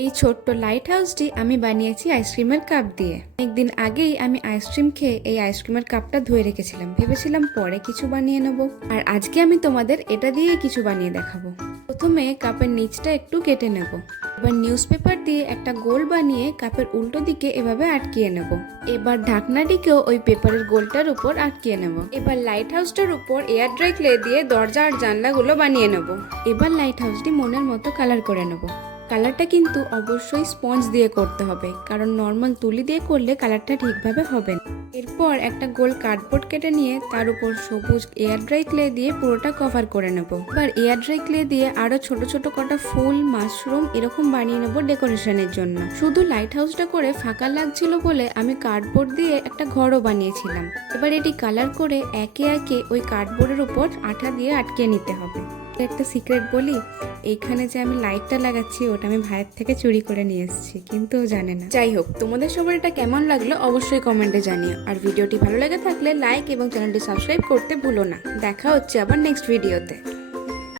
এই ছোট্ট লাইট হাউসটি আমি বানিয়েছি আইসক্রিমের কাপ দিয়ে। একদিন আগেই আমি আইসক্রিম খেয়ে এই আইসক্রিমের কাপটা ধুয়ে রেখেছিলাম, ভেবেছিলাম পরে কিছু বানিয়ে নেব। আর আজকে আমি তোমাদের এটা দিয়ে কিছু বানিয়ে দেখাবো। প্রথমে কাপের নিচটা একটু কেটে নেব। এবার নিউজ পেপার দিয়ে একটা গোল বানিয়ে কাপের উল্টো দিকে এভাবে আটকিয়ে নেব। এবার ঢাকনাটিকেও ওই পেপারের গোলটার উপর আটকিয়ে নেব। এবার লাইট হাউসটার উপর এয়ার ড্রাই ক্লে দিয়ে দরজা আর জানলাগুলো বানিয়ে নেব। এবার লাইট হাউসটি মনের মতো কালার করে নেব। কালারটা কিন্তু অবশ্যই স্পঞ্জ দিয়ে করতে হবে, কারণ নর্মাল তুলি দিয়ে করলে কালারটা ঠিকভাবে হবে না। এরপর একটা গোল কার্ডবোর্ড কেটে নিয়ে তার উপর সবুজ এয়ার ড্রাই ক্লে দিয়ে পুরোটা কভার করে নেব। এবার এয়ার ড্রাই ক্লে দিয়ে আরো ছোট ছোট কটা ফুল, মাশরুম এরকম বানিয়ে নেব ডেকোরেশনের জন্য। শুধু লাইট হাউসটা করে ফাঁকা লাগছিল বলে আমি কার্ডবোর্ড দিয়ে একটা ঘরও বানিয়েছিলাম। এবার এটি কালার করে একে একে ওই কার্ডবোর্ডের উপর আঠা দিয়ে আটকে নিতে হবে। একটা সিক্রেট বলি, এইখানে যে আমি লাইটটা লাগাচ্ছি ওটা আমি ভাইয়ের থেকে চুরি করে নিয়ে এসেছি, কিন্তু ও জানে না। যাই হোক, তোমাদের সবার এটা কেমন লাগলো অবশ্যই কমেন্টে জানিও। আর ভিডিওটি ভালো লেগে থাকলে লাইক এবং চ্যানেলটি সাবস্ক্রাইব করতে ভুলো না। দেখা হচ্ছে আবার নেক্সট ভিডিওতে।